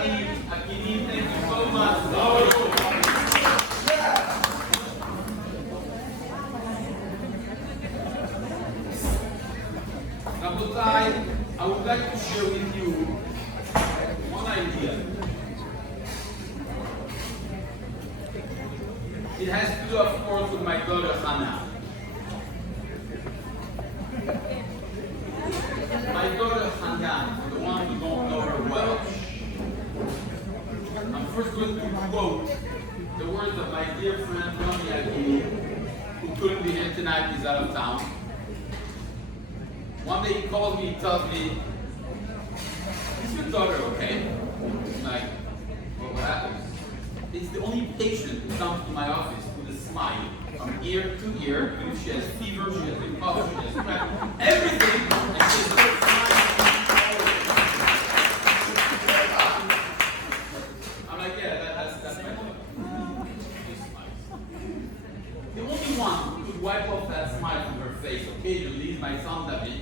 Hasadim, Akinim, thank you so much. Rabotai, I would like to share with you one idea. It has to do, of course, with my daughter Hannah. My daughter Hannah, for the ones who don't know her well, I'm first going to quote the words of my dear friend Rabbi, who couldn't be here tonight, he's out of town. One day he calls me, he tells me, "Is your daughter okay?" I'm like, "Well, what happened?" It's the only patient who comes to my office with a smile from ear to ear. If she has fever, she has a cough, she has crack, everything, and she has a smile. I'm like, yeah, that's my daughter. She smiles. The only one who could wipe off that smile from her face occasionally is my son Rabbi.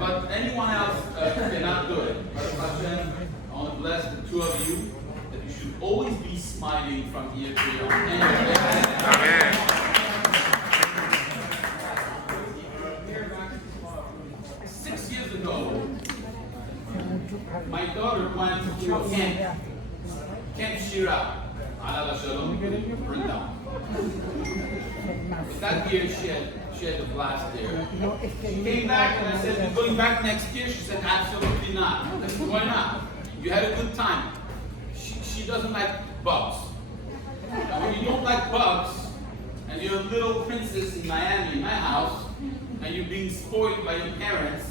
But anyone else cannot do it. But Hashem, I want to bless the two of you that you should always be smiling from ear to ear. Amen. 6 years ago, my daughter went to a Camp Shira, Alala Shalom, Brindavan. That year she had a blast there. She came back and I said, "You're going back next year?" She said, "Absolutely not." I said, "Why not? You had a good time." She doesn't like bugs. And when you don't like bugs, and you're a little princess in Miami, in my house, and you're being spoiled by your parents,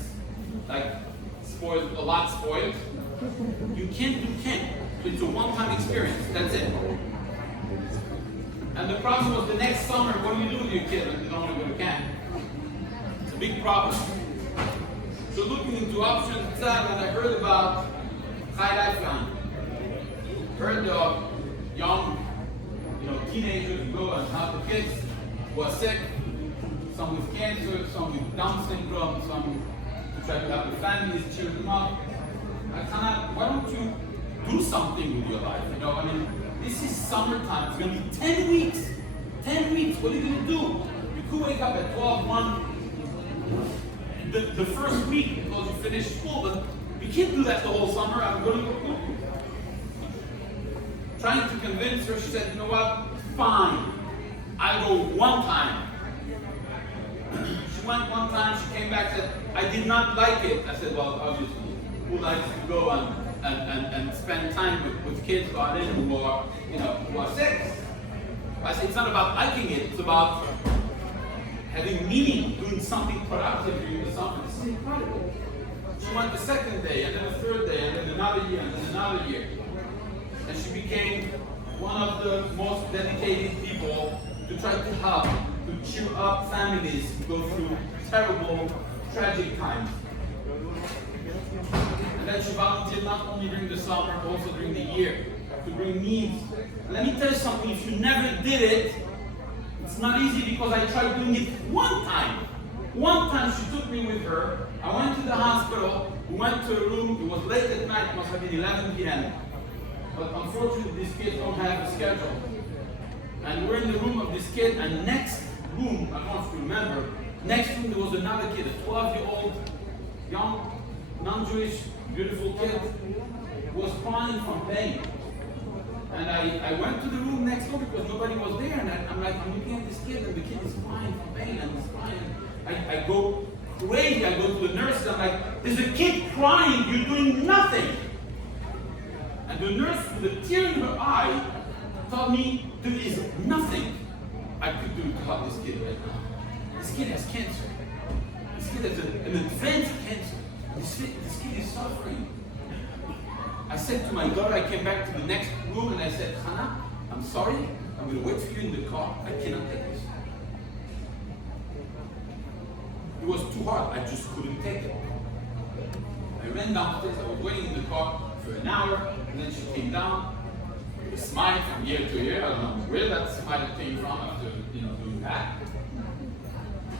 like spoiled, a lot spoiled, you can't do camp. It's a one-time experience, that's it. And the problem was the next summer, what do you do with your kid when you don't want to go to camp? It's a big problem. So looking into options, and I heard about Chai Lifeline. Heard of young, teenagers who go and help the kids who are sick, some with cancer, some with Down syndrome, some to try to help the families, cheer them up. Why don't you do something with your life? This is summertime. It's going to be 10 weeks. 10 weeks. What are you going to do? You could wake up at 12:01 the first week because you finished school, but you can't do that the whole summer. I'm going to go cook. Trying to convince her, she said, "You know what? Fine. I'll go one time." She went one time, she came back and said, "I did not like it." I said, "Well, obviously, who likes to go and spend time with kids who are who are sick?" I said, "It's not about liking it, it's about having meaning, doing something productive during the summer." This is incredible. She went the second day, and then the third day, and then another year, and then another year. And she became one of the most dedicated people to try to help, to cheer up families who go through terrible, tragic times. And then she volunteered not only during the summer, but also during the year, to bring needs. And let me tell you something, if you never did it, it's not easy because I tried doing it one time. One time she took me with her, I went to the hospital, we went to a room, it was late at night, it must have been 11 p.m. But unfortunately these kids don't have a schedule. And we're in the room of this kid, and next room, I don't know if you remember, next room there was another kid, a 12-year-old, young, non-Jewish, beautiful kid, who was crying from pain. And I went to the room next door because nobody was there, and I'm looking at this kid, and the kid is crying from pain, and he's crying. I go crazy, I go to the nurse, and I'm like, "There's a kid crying, you're doing nothing." And the nurse, with a tear in her eye, told me, "There is nothing I could do to help this kid right now. This kid has cancer. This kid has an advanced cancer. This kid is suffering." I said to my daughter, I came back to the next room and I said, "Hannah, I'm sorry, I'm going to wait for you in the car. I cannot take this." It was too hard, I just couldn't take it. I ran downstairs, I was waiting in the car for an hour, and then she came down, with a smile from ear to ear. I don't know where that smile came from after doing that.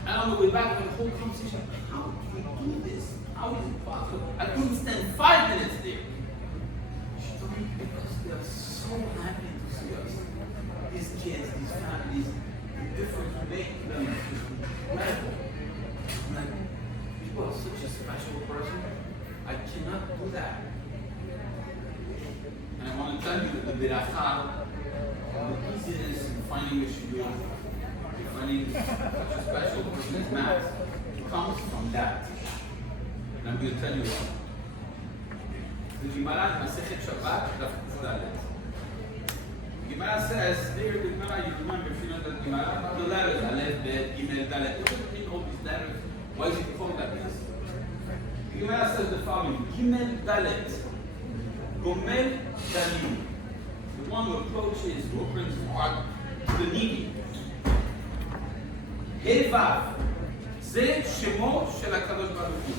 And on the way back, the whole conversation, how do we do this? How is it possible? I couldn't stand 5 minutes kids, these families, the difference we make them is incredible. I'm like, you are such a special person. I cannot do that. And I want to tell you that the beracha, the easiness in finding a shidduch, finding such a special person's mass, comes from that. And I'm going to tell you what. The Gemara in Masechet Shabbat, Daf Dalet. The Gemara says, there the Gemara, you remember, if you know the Gemara, the letters, Aleph, Bet, Gimel, Dalet. What do you mean all these letters? Why is it called like this? The Gemara says the following, Gimel, Dalet, Gomel, Dalim. The one who approaches, who opens the heart to the needy. Hevav, זה שמו של הקדוש ברוך הוא.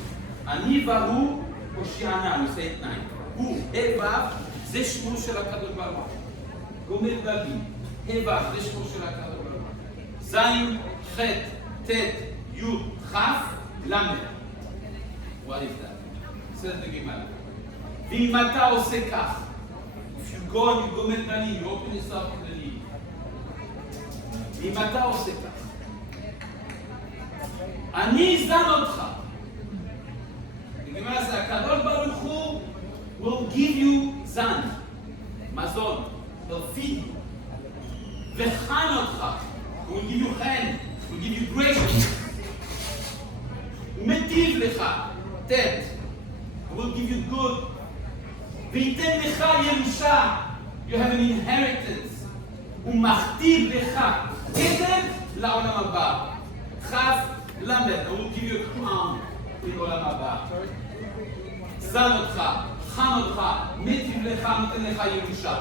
אני והוא הושיענה, we say it nine. הוא, הו"ב, זה שמו של הקדוש ברוך הוא. גומל דלים, הו"ב, זה שמו של הקדוש ברוך הוא. זין, ח', ט', י', כ', למד. What is that? says the Gemara. ואם אתה עושה כך, if you go and you גומל דלים, you open yourself to the need. ואם אתה עושה כך, אני זן אותך. בגמרא זה הקדוש ברוך הוא will give you זן, מזון, will feed you. וחן אותך, הוא will give you חן, will give you gracious. הוא מטיב לך, תת, הוא will give you good. וייתן לך ירושה, you have an inheritance. הוא מכתיב לך קדם לעולם הבא. כף למד, I will give you a crown in עולם הבא. זן אותך, חן אותך, מטיב לך, נותן לך ירושה.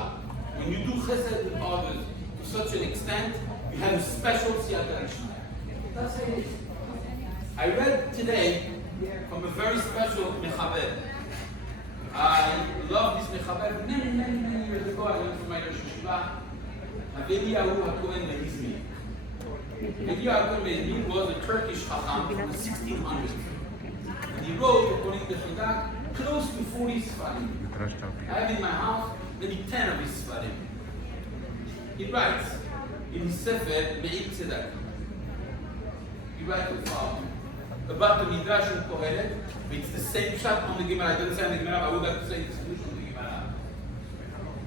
When you do chesed with others to such an extent, you have a special siyata Rishon. That's it. I read today from a very special mechaber. I love this mechaber. Many years ago, I went to my Rosh Yeshiva. Gavriel HaKohen Rabbi was a Turkish Chacham from the 1600s. And he wrote, according to Chagag, close to 40 Sfarim. I have in my house maybe 10 of his Sfarim. He writes in his Sefer Me'il Tzedakah. He writes the following about the Midrash in Kohelet. It's the same shot on the Gemara. I didn't say on the Gemara, I would like to say the solution on the Gemara.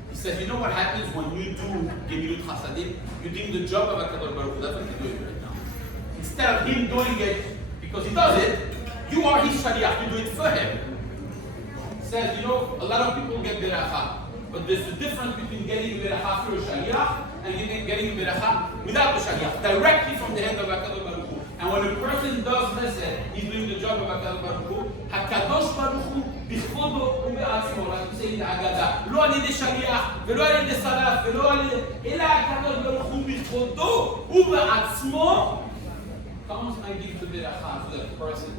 He says, you know what happens when you do Gemilut Hasadim? You're doing the job of HaKadosh Baruch Hu. That's what you're doing right now. Instead of him doing it because he does it, you are his shaliach. You do it for him. He says, you know, a lot of people get beracha, but there's a difference between getting beracha through a shaliach and getting beracha without the shaliach, directly from the hand of HaKadosh Baruch Hu. And when a person does chesed, he's doing the job of HaKadosh Baruch Hu. HaKadosh Baruch Hu בכבודו ובעצמו, like you say in the Haggadah, לא על ידי שליח ולא על ידי סלף ולא על ידי, אלא הקדוש ברוך הוא בכבודו ובעצמו comes and gives the beracha to that person.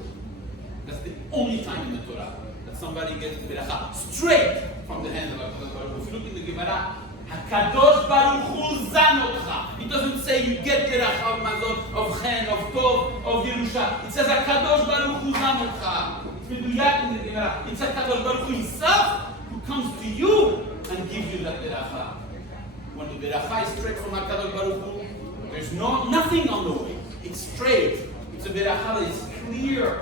That's the only time in the Torah that somebody gets the beracha straight from the hand of HaKadosh Baruch Hu. If you look in the Gemara, HaKadosh Baruch Hu zan otcha. It doesn't say you get beracha of mazon, of chen, of tov, of yerusha. It says HaKadosh Baruch Hu zan otcha. It's meduyat in the Gemara. It's HaKadosh Baruch Hu himself who comes to you and gives you that beracha. When the beracha is straight from HaKadosh Baruch Hu, there's nothing on the way. It's straight. It's a beracha that is clear.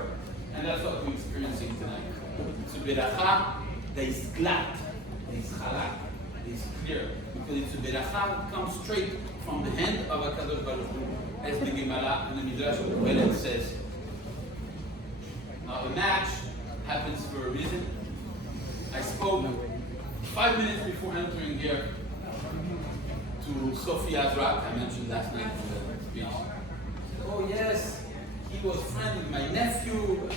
And that's what we're experiencing tonight. It's a beracha that is glad, that is halak, that is clear. Because it's a beracha that comes straight from the hand of HaKadosh Baruch Hu, as the Gemara and the Midrash of Gavriel says. Now the match happens for a reason. I spoke 5 minutes before entering here to Sophie Azrak, I mentioned last night in the speech. Oh yes, he was friends with my nephew.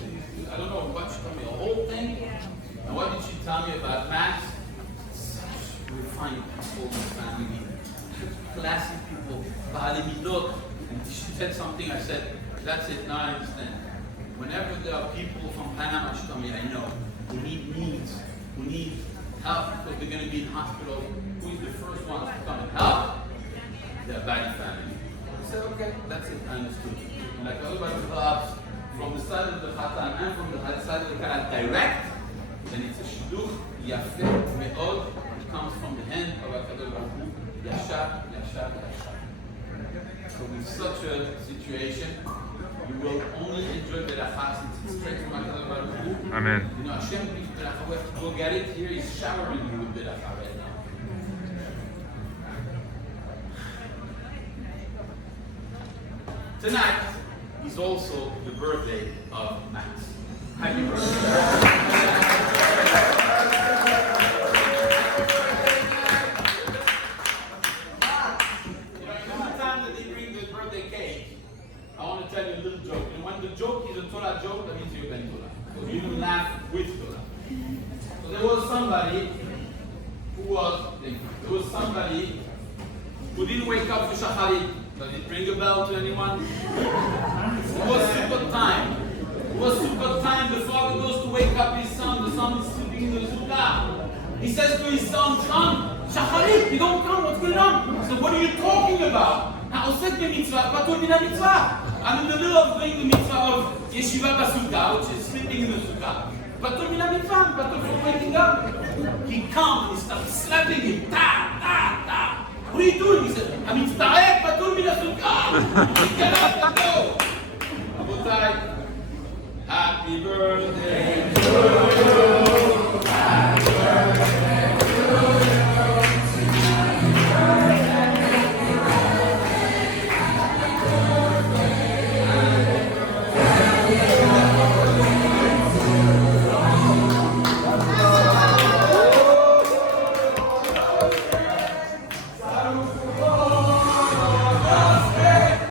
I don't know what she told me, the whole thing. And what did she tell me about Max? Refined people in the family, classy people, Ba'ali Midot. And she said something, I said, that's it, now I understand. Whenever there are people from Panama, she told me, I know, who need needs, who need help because they're going to be in hospital, who is the first one to come and help? The Abadi family. I said, okay, that's it, I understood. And like everybody helps from the side of the Khatan and from the side of the Kala direct, then it's a shidduch, yafeh, me'od, it comes from the hand of HaKadosh Baruch Hu, Yashar, Yashar, Yashar. So with such a situation, you will only enjoy Berachah since it's straight from HaKadosh Baruch Hu. Amen. You know, Hashem gives Berachah. We have to go get it. Here He's showering you with Berachah right now. Tonight is also the birthday of Max. Happy birthday. I want to tell you a little joke. And when the joke is a Torah joke, that means you've been Torah. So you don't laugh with Torah. So there was somebody who didn't wake up for Shacharit. Does it ring a bell to anyone? It was Sukkot time. It was Sukkot time. The father goes to wake up his son. The son is sleeping in the sukkah. He says to his son, Shacharit, you don't come. What's going on? So what are you talking about? I'm in the middle of doing the mitzvah of yeshiva basukkah, which is sleeping in the sukkah. Patur min ha-mitzvah, patur from waking up. He comes and he starts slapping him. Ta. What are you doing? He said, I'm mitzvah, patur min ha-sukkah. Get up and go. Rabotai, happy birthday.